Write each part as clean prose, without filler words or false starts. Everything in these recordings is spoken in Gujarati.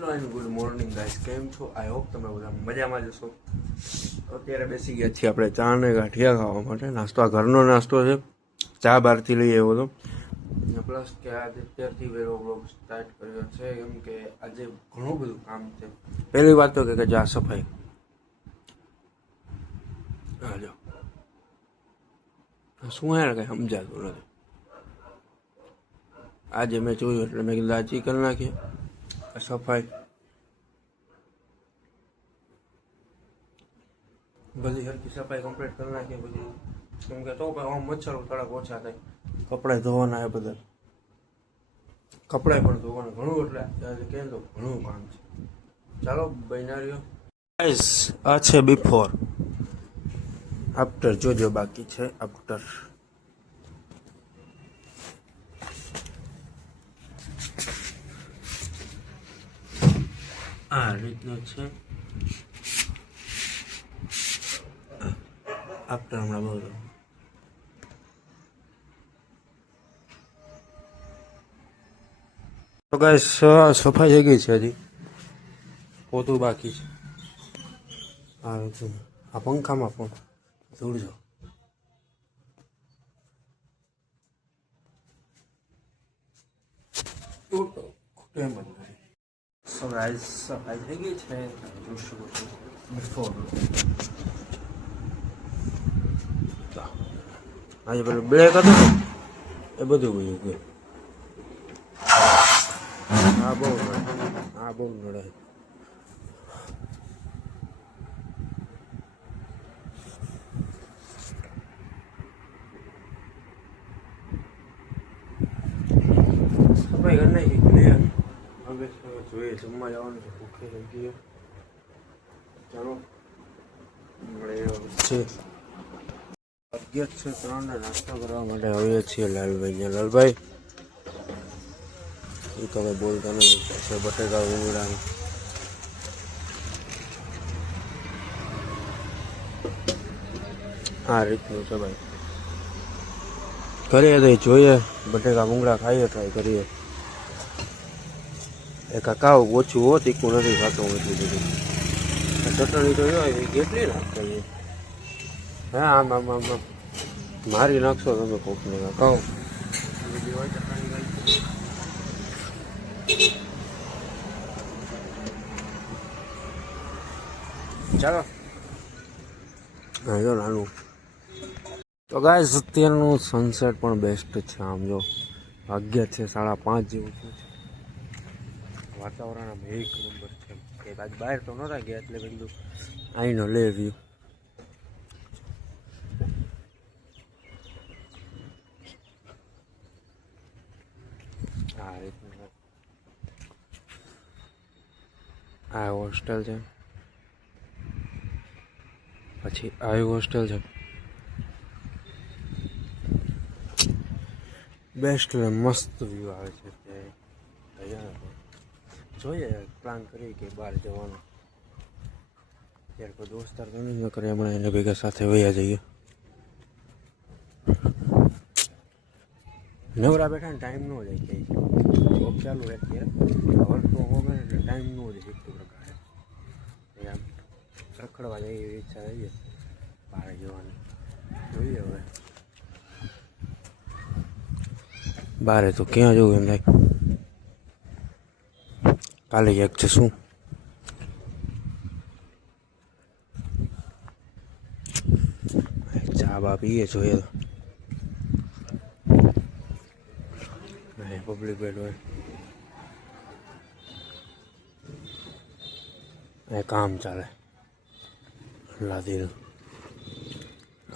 Hello and good morning guys, કેમ છો? આઈ હોપ તમે બધા મજામાં જશો. અત્યારે બેસી ગયા છીએ આપણે ચા ને ગાંઠિયા ખાવા માટે. નાસ્તો આ ઘરનો નાસ્તો છે, ચા બહારથી લઈ આવ્યો હતો. પ્લસ કે આજે અત્યારથી વેરો બ્લોગ સ્ટાર્ટ કર્યો છે કેમ કે આજે ઘણું બધું કામ છે. પહેલી વાત તો કે જા સફાઈ હાલો શું યાર કંઈ સમજાતું નથી. આજે મેં જોયું એટલે મેં કીધું આજે કરી નાખીએ સફાઈ. બધી હરકી સફાઈ કમ્પ્લીટ કરી નાખીએ બધી, કેમ કે તો આમ મચ્છરો થોડાક ઓછા થાય. કપડાં ધોવાના એ બધા કપડાં પણ ધોવાના ઘણું, એટલે આજે કેમ તો ઘણું કામ છે. ચાલો બનાવીઓ ગાઈસ. આ છે બિફોર, આફ્ટર જોજો, બાકી છે આફ્ટર. આ રીતનું છે આફ્ટર. હમણાં બોલો તો ગાઈસ, સફાઈ થઈ ગઈ છે, હજી પોતું બાકી છે. આ પંખામાં પણ જોડજો. સફાઈ થઈ ગઈ છે. બિફોર આજે પેલું બ્લેક હતું ને એ બધું ગયું ગયું. આ બહુ નડે. સફાઈ કરી નાખી ક્લિયર. હવે જોઈએ જમવા જવાનું છે, ભૂખે થઈ ગઈ. ચાલો મળે છે. 11:03 નાસ્તો કરવા માટે આવીએ છીએ લાલભાઈ. લાલભાઈ એ તો કંઈ બોલતા નથી. છે બટેકા રીંગણા. આ રીતનું છે ભાઈ. કરીએ તો જોઈએ, બટેકા ભૂંગળા ખાઈએ, ટ્રાય કરીએ. એક કાવ ઓછું હો, તીખું નથી ખાતો એટલું બધું. ચટણી તો હોય કેટલી નાખતા છે. હા આમ આમ આમ આમ મારી નાખશો તમે કોકને કહો. ચાલો જો નાનું. તો ગાઈસ અત્યારનું સનસેટ પણ બેસ્ટ છે. આમ જો વાગ્યા છે 5:30 જેવું છે. વાતાવરણ આમ એક નંબર છે. કે બાદ બહાર તો નહોતા ગયા એટલે કીધું આઈનો લે વ્યૂ. આ રીતનું આ હોસ્ટેલ છે, પછી આવી હોસ્ટેલ છે. બેસ્ટ મસ્ત વ્યૂ આવે છે. જોઈએ પ્લાન કરીએ કે બહાર જવાનો. ત્યારે કોઈ દોસ્તાર તો નહીં ન કરે, હમણાં એને ભેગા સાથે વયા જઈએ. નવરા બેઠા ને ટાઈમ ન જાય કે જોબ ચાલુ રહે અત્યારે વર્ક ફ્રોમ હોમ એટલે ટાઈમ ન જાય. એક પ્રકારે આમ રખડવા જઈએ એવી ઈચ્છા થઈ જાય બહાર જવાની. જોઈએ હવે બહાર તો ક્યાં જવું એમ થાય. કાલે એક છે શું ચા બા પીએ. જોઈએ તો પબ્લિક બેડ હોય એ કામ ચાલે. લાદી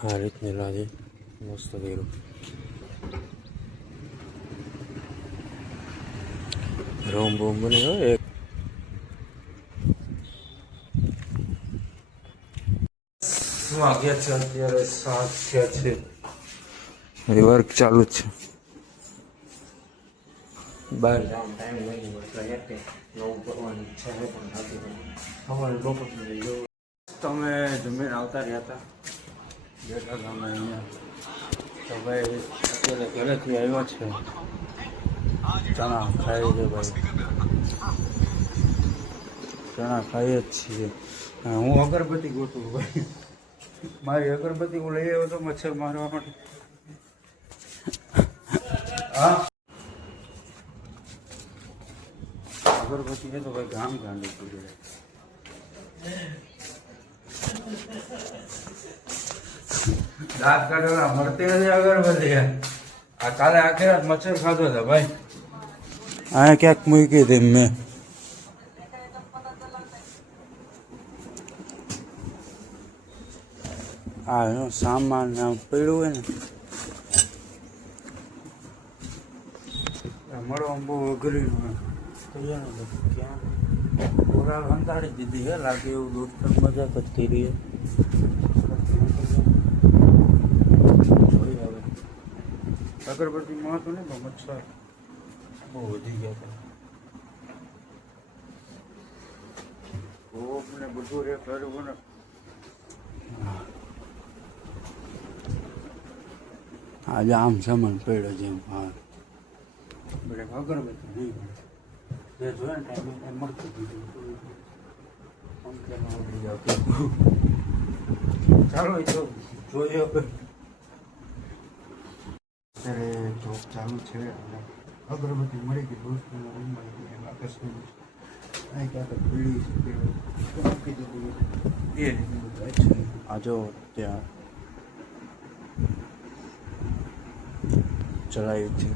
આ રીતની લાદી મસ્ત કર્યું. રૂમ બૂમ બને હોય એક. વાગ્યા છે અત્યારે 7 થયા છે. વર્ક ચાલુ જ છે. બહાર જવાનો ટાઈમ લાગી ગયો એટલે એટલે નવું કરવાની ઈચ્છા છે પણ નથી. અમારે લોકો તમે જમીન આવતા રહ્યા હતા બેઠા હતા અમે અહીંયા. તો ભાઈ અત્યારે ઘરેથી આવ્યા છે, ચણા ખાઈ છે ભાઈ. ચણા ખાઈએ જ છીએ. હું અગરબત્તી ગોતું ભાઈ, મારી અગરબત્તી હું લઈ આવ્યો તો મચ્છર મારવા માટે. હા અગરબત્તી છે તો ભાઈ ગામ ગાંડી પૂરી જાય. દાંત કાઢેલા મળતી નથી અગરબત્તી. આ કાલે આખી રાત મચ્છર ખાધો હતા ભાઈ. અહીંયા ક્યાંક મૂકી હતી મેં. હા એનો સામાન પડ્યું હોય ને મળવા બહુ અઘરી ક્યાં કોરાલ હંતાડી દીધી હે લાગે એવું. દોસ્તર મજાક જ કરી. અગરબત્તી માં હતું ને પણ મચ્છર બહુ વધી ગયા હતા. ને બધું રે કર્યું ને. આજે આમ સામાન પડ્યો છે એમ. હા બડે અગરબત્તી નહીં મળે જે જોઈએ ને ટાઈમે મળતું દીધું. ચાલો એ તો જોઈએ અત્યારે જોબ ચાલુ છે. અગરબત્તી મળી ગઈ દોસ્તોના રૂમમાં આકર્ષણ અહીં ક્યાંક પીડી છે એ આ જો ત્યાં ચલાવ્યું છે.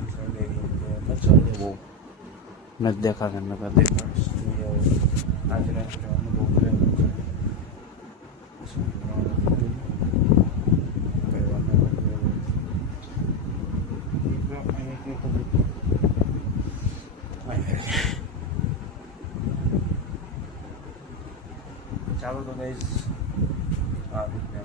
બહુ નથી દેખાતા નકા દેખાડશ. આજે રાત્રે અનુભવ કરેલો છે. ચાલો તો ગાઈઝ આ રીતે